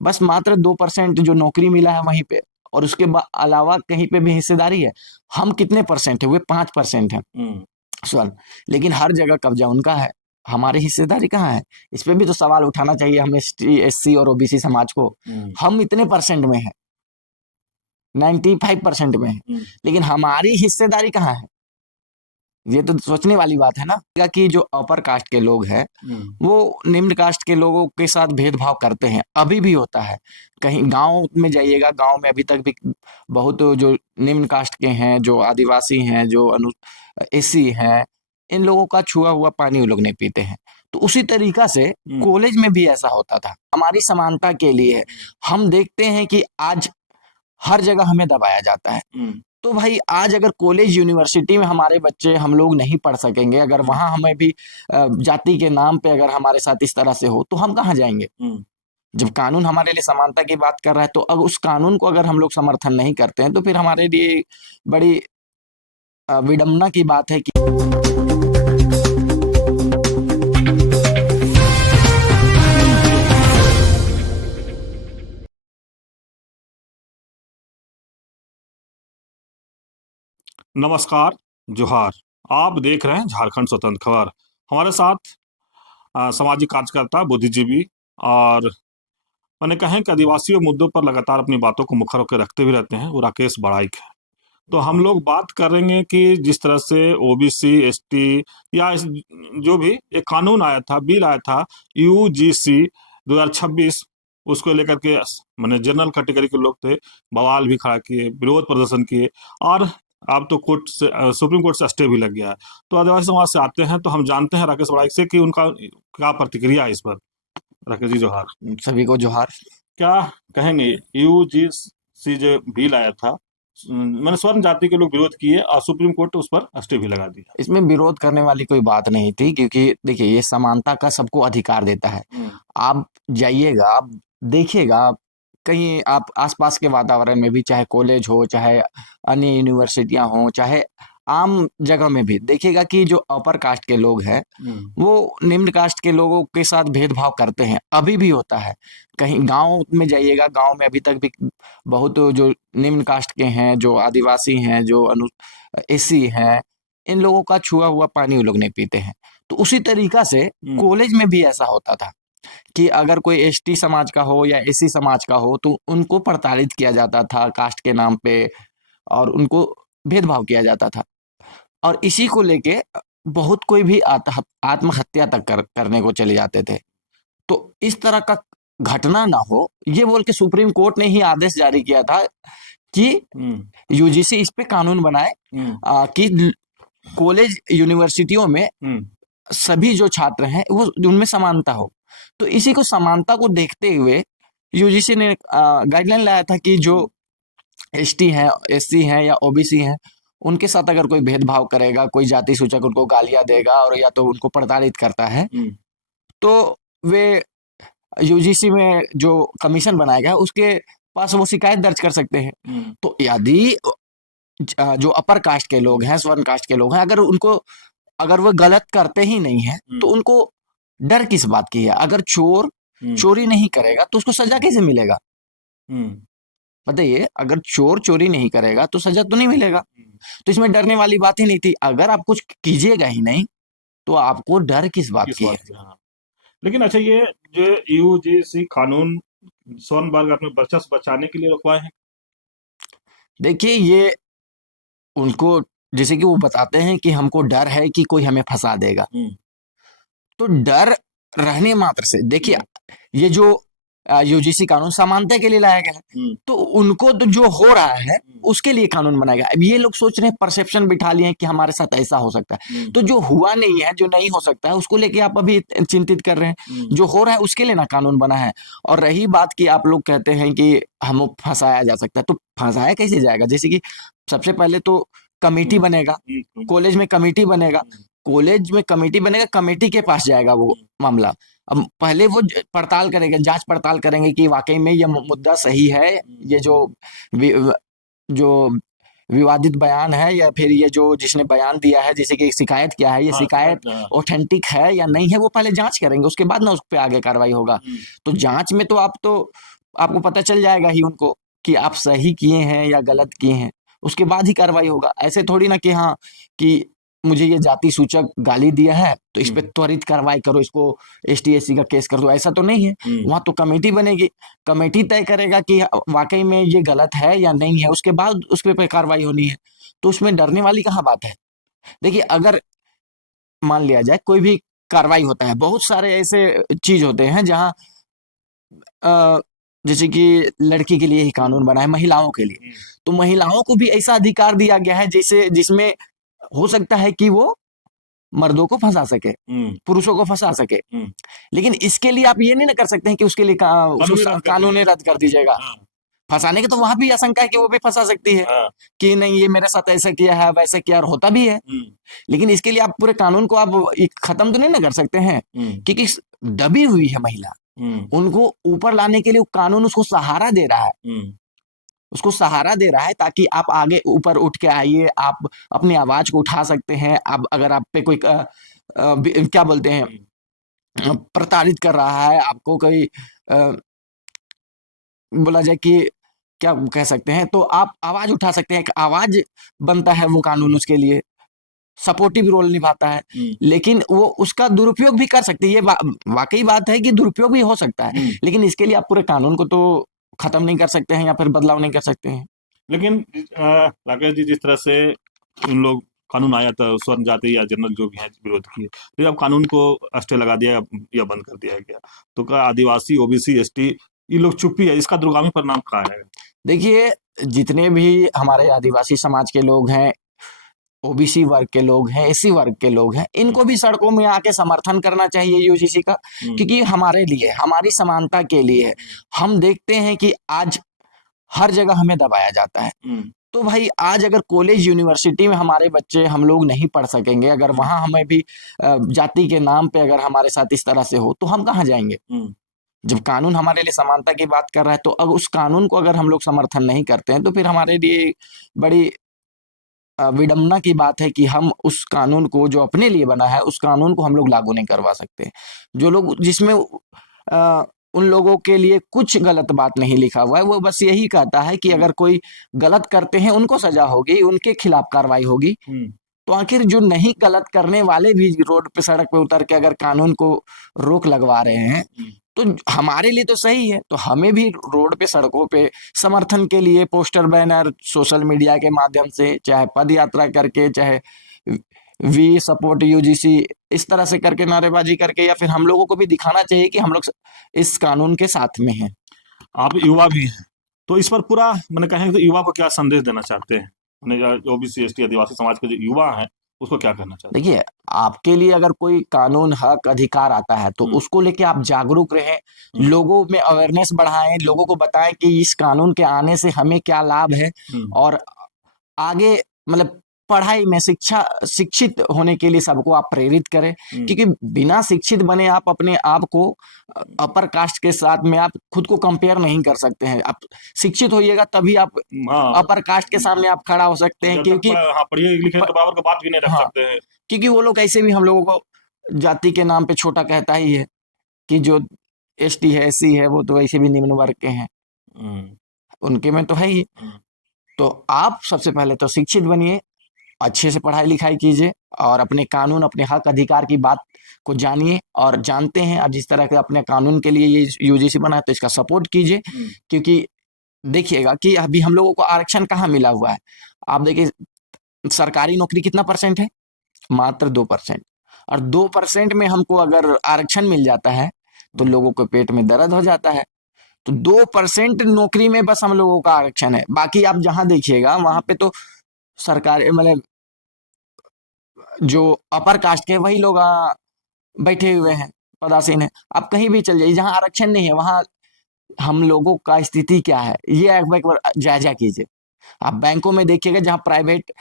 बस मात्र 2% जो नौकरी मिला है वहीं पे, और उसके अलावा कहीं पे भी हिस्सेदारी है। हम कितने परसेंट है? वे 5% है स्वर्ण, लेकिन हर जगह कब्जा उनका है, हमारी हिस्सेदारी कहाँ है? इस पे भी तो सवाल उठाना चाहिए हम एसटी, एससी और ओबीसी समाज को। हम इतने परसेंट में है, 95% में है, लेकिन हमारी हिस्सेदारी कहाँ है? ये तो सोचने वाली बात है ना, कि जो अपर कास्ट के लोग हैं वो निम्न कास्ट के लोगों के साथ भेदभाव करते हैं, अभी भी होता है। कहीं गांव में जाइएगा, गांव में अभी तक भी बहुत जो निम्न कास्ट के हैं, जो आदिवासी हैं, जो एससी हैं, इन लोगों का छुआ हुआ पानी वो लोग नहीं पीते हैं। तो उसी तरीका से कॉलेज में भी ऐसा होता था। हमारी समानता के लिए हम देखते हैं कि आज हर जगह हमें दबाया जाता है। तो भाई आज अगर कॉलेज यूनिवर्सिटी में हमारे बच्चे, हम लोग नहीं पढ़ सकेंगे, अगर वहां हमें भी जाति के नाम पे अगर हमारे साथ इस तरह से हो, तो हम कहाँ जाएंगे? जब कानून हमारे लिए समानता की बात कर रहा है, तो अब उस कानून को अगर हम लोग समर्थन नहीं करते हैं, तो फिर हमारे लिए बड़ी विडंबना की बात है कि नमस्कार, जोहार। आप देख रहे हैं झारखंड स्वतंत्र खबर। हमारे साथ सामाजिक कार्यकर्ता, बुद्धिजीवी और मैंने कहें कि आदिवासी मुद्दों पर लगातार अपनी बातों को मुखर होकर रखते भी रहते हैं, वो राकेश बड़ाइक है। तो हम लोग बात करेंगे कि जिस तरह से ओबीसी, एसटी या जो भी एक कानून आया था, बिल आया था यूजीसी 2026, उसको लेकर के मैंने जनरल कैटेगरी के लोग थे, बवाल भी खड़ा किए, विरोध प्रदर्शन किए, और अब तो कोर्ट से सुप्रीम कोर्ट से स्टे भी लग गया है। तो आदिवासी समाज से आते हैं, तो हम जानते हैं राकेश बड़ाइक से कि उनका क्या प्रतिक्रिया है इस पर। राकेश जी, जोहार। सभी को जोहार। क्या कहेंगे, यूजीसी जो बिल आया था, मैंने स्वर्ण जाति के लोग विरोध किए और सुप्रीम कोर्ट उस पर स्टे भी लगा दिया। इसमें विरोध करने वाली कोई बात नहीं थी, क्योंकि देखिए ये समानता का सबको अधिकार देता है। आप जाइएगा, आप देखिएगा, कहीं आप आसपास के वातावरण में भी, चाहे कॉलेज हो, चाहे अन्य यूनिवर्सिटियां हो, चाहे आम जगह में भी देखिएगा कि जो अपर कास्ट के लोग हैं वो निम्न कास्ट के लोगों के साथ भेदभाव करते हैं, अभी भी होता है। कहीं गांव में जाइएगा, गांव में अभी तक भी बहुत जो निम्न कास्ट के हैं, जो आदिवासी हैं, जो एससी हैं, इन लोगों का छुआ हुआ पानी वो लोग नहीं पीते हैं। तो उसी तरीका से कॉलेज में भी ऐसा होता था कि अगर कोई एसटी समाज का हो या एससी समाज का हो, तो उनको प्रताड़ित किया जाता था कास्ट के नाम पे, और उनको भेदभाव किया जाता था। और इसी को लेके बहुत कोई भी आत्महत्या तक करने को चले जाते थे। तो इस तरह का घटना ना हो, ये बोल के सुप्रीम कोर्ट ने ही आदेश जारी किया था कि यूजीसी इस पे कानून बनाए कि कॉलेज यूनिवर्सिटियों में सभी जो छात्र हैं वो उनमें समानता हो। तो इसी को, समानता को देखते हुए यूजीसी ने गाइडलाइन लाया था कि जो एसटी हैं, एससी हैं या ओबीसी हैं, उनके साथ अगर कोई भेदभाव करेगा, कोई जाति सूचक उनको गालियां देगा और या तो उनको प्रताड़ित करता है, तो वे यूजीसी में जो कमीशन बनाया गया उसके पास वो शिकायत दर्ज कर सकते हैं। तो यदि जो अपर कास्ट के लोग हैं, स्वर्ण कास्ट के लोग हैं, अगर वो गलत करते ही नहीं है, तो उनको डर किस बात की है? अगर चोर चोरी नहीं करेगा तो उसको सजा कैसे मिलेगा? बताइए, अगर चोर चोरी नहीं करेगा तो सजा तो नहीं मिलेगा। तो इसमें डरने वाली बात ही नहीं थी। अगर आप कुछ कीजिएगा ही नहीं, तो आपको डर किस बात की है? हाँ। लेकिन अच्छा, ये जो यूजीसी कानून स्वर्ण वर्ग अपने वर्चस्व बचाने के लिए रुकवाए हैं। देखिए, ये उनको, जैसे कि वो बताते हैं कि हमको डर है कि कोई हमें फंसा देगा। तो डर रहने मात्र से, देखिए, ये जो यूजीसी कानून समानता के लिए लाया गया है, तो उनको तो जो हो रहा है उसके लिए कानून बनाया गया। अब ये लोग सोच रहे हैं, परसेप्शन बिठा लिए हैं कि हमारे साथ ऐसा हो सकता है। तो जो हुआ नहीं है, जो नहीं हो सकता है, उसको लेके आप अभी चिंतित कर रहे हैं। जो हो रहा है उसके लिए ना कानून बना है। और रही बात कि आप लोग कहते हैं कि हम फंसाया जा सकता है, तो फंसाया कैसे जाएगा? जैसे कि सबसे पहले तो कमेटी बनेगा, कॉलेज में कमेटी बनेगा, कमेटी के पास जाएगा वो मामला। अब पहले वो पड़ताल करेंगे, जांच पड़ताल करेंगे कि वाकई में ये मुद्दा सही है, ये जो विवादित बयान है, या फिर ये जो जिसने बयान दिया है, जैसे कि शिकायत किया है, ये शिकायत ऑथेंटिक है या नहीं है, वो पहले जांच करेंगे, उसके बाद ना उस पर आगे कार्रवाई होगा। तो जांच में तो आप तो आपको पता चल जाएगा ही उनको कि आप सही किए हैं या गलत किए हैं, उसके बाद ही कार्रवाई होगा। ऐसे थोड़ी ना कि हाँ, कि मुझे ये जाति सूचक गाली दिया है तो इस पे त्वरित कार्रवाई करो, इसको एसटी-एससी का केस कर दो, ऐसा तो नहीं है। वहाँ तो कमेटी बनेगी, कमेटी तय करेगा कि वाक़ई में ये गलत है या नहीं है, उसके बाद उस पे कार्रवाई होनी है। तो उसमें डरने वाली कहाँ बात है? देखिए, अगर मान लिया जाए कोई भी कार्रवाई होता है, बहुत सारे ऐसे चीज़ होते हैं जहाँ अ, जैसे कि लड़की के लिए ही कानून बना है, महिलाओं के लिए। तो महिलाओं को भी ऐसा अधिकार दिया गया है जैसे जिसमें हो सकता है कि वो मर्दों को फँसा सके, पुरुषों को फँसा सके। लेकिन इसके लिए आप ये नहीं ना कर सकते हैं कि उसके लिए उसको कानून ही रद्द कर दीजिएगा। फँसाने की तो वहाँ भी आशंका है कि वो भी फँसा सकती है, कि नहीं ये मेरे साथ ऐसा किया है, वैसा किया, और होता भी है। लेकिन इसके लिए आप पूरे कानून को आप खत्म तो नहीं ना कर सकते हैं, क्योंकि दबी हुई है महिला, उनको ऊपर लाने के लिए कानून उसको सहारा दे रहा है, उसको सहारा दे रहा है ताकि आप आगे ऊपर उठ के आइए, आप अपनी आवाज को उठा सकते हैं। आप अगर आप पे कोई क्या बोलते हैं, प्रताड़ित कर रहा है, आपको कोई बोला जाए कि क्या कह सकते हैं, तो आप आवाज उठा सकते हैं, एक आवाज बनता है वो कानून, उसके लिए सपोर्टिव रोल निभाता है। लेकिन वो उसका दुरुपयोग भी कर सकती है, ये वाकई बात है कि दुरुपयोग भी हो सकता है। लेकिन इसके लिए आप पूरे कानून को तो खत्म नहीं कर सकते हैं या फिर बदलाव नहीं कर सकते हैं। लेकिन राकेश जी, जिस तरह से इन लोग कानून आया था, स्वर्ण जाति या जनरल जो भी है विरोध किए, फिर अब कानून को अस्टे लगा दिया या बंद कर दिया गया, तो क्या आदिवासी, ओबीसी, एसटी ये लोग चुप्पी है, इसका दूरगामी परिणाम क्या है? देखिए, जितने भी हमारे आदिवासी समाज के लोग हैं, ओबीसी वर्ग के लोग हैं, एससी वर्ग के लोग हैं, इनको भी सड़कों में आके समर्थन करना चाहिए यूजीसी का, क्योंकि हमारे लिए, हमारी समानता के लिए है। हम देखते हैं कि आज हर जगह हमें दबाया जाता है। तो भाई, आज अगर कॉलेज यूनिवर्सिटी में हमारे बच्चे, हम लोग नहीं पढ़ सकेंगे, अगर वहां हमें भी जाति के नाम पे अगर हमारे साथ इस तरह से हो, तो हम कहाँ जाएंगे? जब कानून हमारे लिए समानता की बात कर रहा है, तो अब उस कानून को अगर हम लोग समर्थन नहीं करते हैं, तो फिर हमारे लिए बड़ी विडंबना की बात है कि हम उस कानून को जो अपने लिए बना है, उस कानून को हम लोग लागू नहीं करवा सकते। जो लोग, जिसमें उन लोगों के लिए कुछ गलत बात नहीं लिखा हुआ है, वो बस यही कहता है कि अगर कोई गलत करते हैं उनको सजा होगी, उनके खिलाफ कार्रवाई होगी। तो आखिर जो नहीं गलत करने वाले भी रोड पे, सड़क पे उतर के अगर कानून को रोक लगवा रहे हैं, तो हमारे लिए तो सही है। तो हमें भी रोड पे, सड़कों पे समर्थन के लिए पोस्टर, बैनर, सोशल मीडिया के माध्यम से, चाहे पद यात्रा करके, चाहे वी सपोर्ट यूजीसी, इस तरह से करके नारेबाजी करके, या फिर हम लोगों को भी दिखाना चाहिए कि हम लोग इस कानून के साथ में हैं। आप युवा भी हैं, तो इस पर पूरा मैंने कहें तो युवा को क्या संदेश देना चाहते हैं? जो ओबीसी, एसटी, आदिवासी समाज के जो युवा हैं, उसको क्या कहना चाहते हैं? देखिए, आपके लिए अगर कोई कानून, हक, अधिकार आता है, तो उसको लेके आप जागरूक रहें, लोगों में अवेयरनेस बढ़ाएं, लोगों को बताएं कि इस कानून के आने से हमें क्या लाभ है, और आगे मतलब पढ़ाई में, शिक्षित होने के लिए सबको आप प्रेरित करें, क्योंकि बिना शिक्षित बने आप अपने आप को अपर कास्ट के साथ में आप खुद को कंपेयर नहीं कर सकते हैं। आप शिक्षित होइएगा तभी आप अपर कास्ट के सामने आप खड़ा हो सकते हैं, क्योंकि पढ़िए लिखे तो बराबर का बात भी नहीं रख सकते हैं, क्योंकि वो लोग ऐसे भी हम लोगों को जाति के नाम पे छोटा कहता ही है, कि जो एसटी है, एससी है, वो तो वैसे भी निम्न वर्ग के हैं, उनके में तो है ही। तो आप सबसे पहले तो शिक्षित बनिए, अच्छे से पढ़ाई लिखाई कीजिए, और अपने कानून, अपने हक अधिकार की बात को जानिए, और जानते हैं अब जिस तरह के अपने कानून के लिए ये यूजीसी बना है, तो इसका सपोर्ट कीजिए। क्योंकि देखिएगा कि अभी हम लोगों को आरक्षण कहाँ मिला हुआ है। आप देखिए, सरकारी नौकरी कितना परसेंट है? मात्र 2%। और 2% में हमको अगर आरक्षण मिल जाता है, तो लोगों को पेट में दर्द हो जाता है। तो 2% नौकरी में बस हम लोगों का आरक्षण है। बाकी आप जहां देखिएगा वहां पे तो सरकार, मतलब जो अपर कास्ट के वही लोग बैठे हुए हैं, पदासीन है। आप कहीं भी चल जाइए जहां आरक्षण नहीं है, वहां हम लोगों का स्थिति क्या है, ये एक बार जायजा कीजिए। आप बैंकों में देखिएगा, जहां प्राइवेट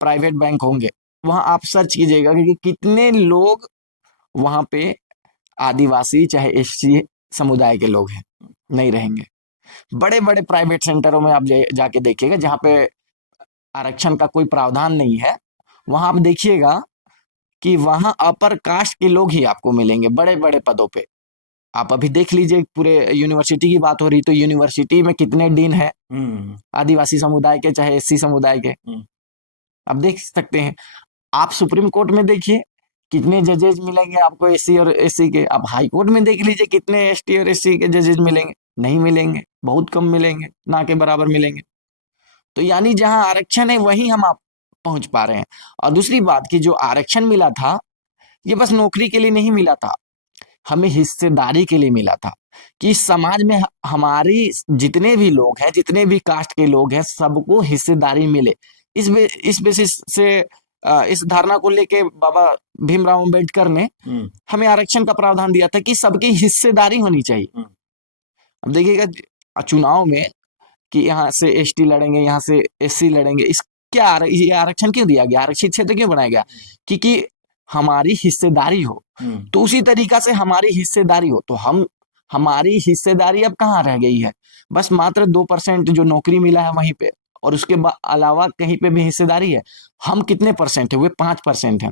प्राइवेट बैंक होंगे, वहां आप सर्च कीजिएगा कि कितने लोग वहां पे आदिवासी, चाहे एससी समुदाय के लोग हैं, नहीं रहेंगे। बड़े बड़े प्राइवेट सेंटरों में आप जाके देखिएगा, जहां पे आरक्षण का कोई प्रावधान नहीं है, वहां आप देखिएगा कि वहां अपर कास्ट के लोग ही आपको मिलेंगे बड़े बड़े पदों पे। आप अभी देख लीजिए, पूरे यूनिवर्सिटी की बात हो रही, तो यूनिवर्सिटी में कितने डीन है आदिवासी समुदाय के चाहे एससी समुदाय के, आप देख सकते हैं। आप सुप्रीम कोर्ट में देखिए कितने जजेज मिलेंगे आपको एससी और एससी के, आप हाई कोर्ट में देख लीजिए कितने एसटी और एससी के जजेज मिलेंगे, नहीं मिलेंगे, बहुत कम मिलेंगे, ना के बराबर मिलेंगे। तो यानी जहां आरक्षण है वहीं हम आप पहुंच पा रहे हैं। और दूसरी बात की जो आरक्षण मिला था, ये बस नौकरी के लिए नहीं मिला था, हमें हिस्सेदारी के लिए मिला था, कि समाज में हमारी जितने भी लोग हैं, जितने भी कास्ट के लोग हैं, सबको हिस्सेदारी मिले। इस बेसिस से इस धारणा को लेके बाबा भीमराव अंबेडकर ने हमें आरक्षण का प्रावधान दिया था कि सबकी हिस्सेदारी होनी चाहिए। अब देखिएगा चुनाव में कि यहाँ से एसटी लड़ेंगे, यहाँ से एससी लड़ेंगे, इस क्या ये आरक्षण क्यों दिया गया, आरक्षित क्षेत्र क्यों बनाया गया, क्योंकि हमारी हिस्सेदारी हो। तो उसी तरीका से हमारी हिस्सेदारी हो, तो हमारी हिस्सेदारी अब कहाँ रह गई है, बस मात्र 2% जो नौकरी मिला है वहीं पे, और उसके अलावा कहीं पे भी हिस्सेदारी है। हम कितने परसेंट है, वे 5% है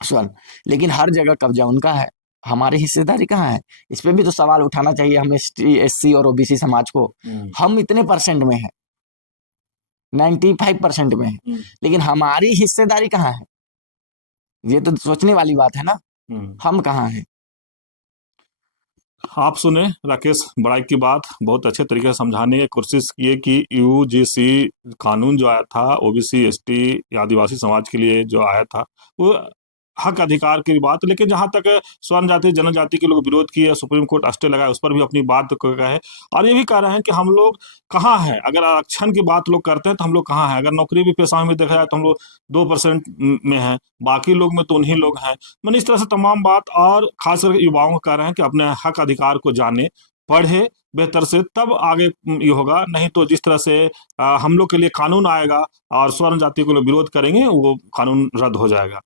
स्वर्ण, लेकिन हर जगह कब्जा उनका है, हमारी हिस्सेदारी कहाँ है। इस पे भी तो सवाल उठाना चाहिए हम एसटी एससी और ओबीसी समाज को। हम इतने परसेंट में है, 95% में है, लेकिन हमारी हिस्सेदारी कहाँ है, ये तो सोचने वाली बात है ना, हम कहाँ हैं। आप सुने राकेश बड़ाई की बात, बहुत अच्छे तरीके से समझाने की कोशिश किए कि यूजीसी कानून जो आया था ओबीसी एसटी आदिवासी समाज के लिए जो आया था, वो हक अधिकार की बात, लेकिन जहां तक स्वर्ण जाति जनजाति के लोग विरोध किए, सुप्रीम कोर्ट स्टे लगाए, उस पर भी अपनी बात कहे, और ये भी कह रहे हैं कि हम लोग कहाँ हैं। अगर आरक्षण की बात लोग करते हैं तो हम लोग कहाँ हैं, अगर नौकरी भी पेशा में देखा जाए तो हम लोग 2% में हैं, बाकी लोग में तो उन्हीं लोग हैं। मैंने इस तरह से तमाम बात, और खासकर युवाओं को कह रहे हैं कि अपने हक अधिकार को जाने, पढ़े बेहतर से, तब आगे ये होगा। नहीं तो जिस तरह से हम लोग के लिए कानून आएगा और स्वर्ण जाति को लोग विरोध करेंगे, वो कानून रद्द हो जाएगा।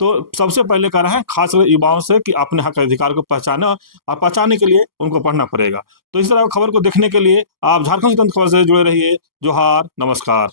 तो सबसे पहले कह रहे हैं खास युवाओं से कि अपने हक अधिकार को पहचाने, और पहचानने के लिए उनको पढ़ना पड़ेगा। तो इस तरह खबर को देखने के लिए आप झारखंड स्वतंत्र खबर से जुड़े रहिए। जोहार, नमस्कार।